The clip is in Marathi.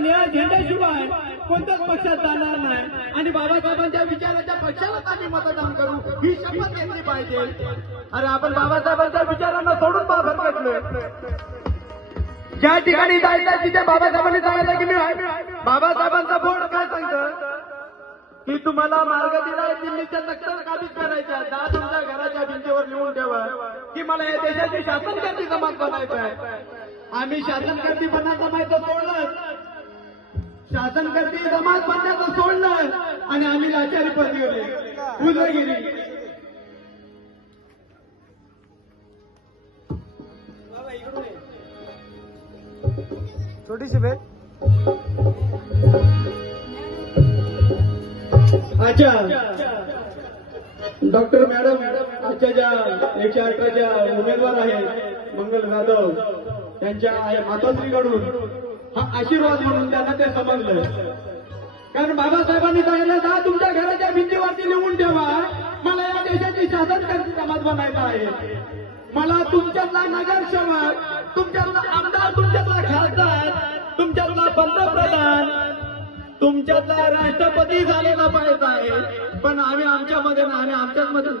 निळ्या झेंड्याशिवाय कोणत्याच पक्षात जाणार नाही आणि बाबासाहेबांच्या विचाराच्या पक्षालाच आम्ही मतदान करू ही शपथ घेतली पाहिजे. अरे आपण बाबासाहेबांच्या विचारांना सोडून बाहेर पडलोय. ज्या ठिकाणी जायचं तिथे बाबासाहेबांनी सांगितलं की मी बाबासाहेबांचा बोर्ड काय सांगतं की तुम्हाला मार्ग दिलाय दिल्लीच्या नक्षल काबीज करायच्या जा तुमच्या घराच्या भिंतीवर लिहून ठेवा की मला या देशाची शासनकर्ती समाज बनायचं आहे. आम्ही शासनकर्ती बनायचं माहिती सोडलं, शासनकर्ती समाज बनण्याचं सोडलं आणि आम्ही लाचारी पदवी उदयगिरी. छोटीशी भेट. अच्छा डॉक्टर मॅडम आजच्या ज्या 118च्या उमेदवार आहेत मंगल जाधव त्यांच्या मातोश्रीकडून हा आशीर्वाद म्हणून त्यांना ते समजलं. कारण बाबासाहेबांनी सांगितलं जा तुमच्या घराच्या भिंतीवरती लिहून ठेवा मला या देशाची शासनकर्ती समाज बनायचा आहे. मला तुमच्यातला नगरसेवक, तुमच्यातला आमदार, तुमच्यातला खासदार, तुमच्यातला पंतप्रधान, तुमच्यातला राष्ट्रपती झालेला पाहिजे आहे. पण आम्ही आमच्यामध्ये ना आम्ही आमच्याच मध्ये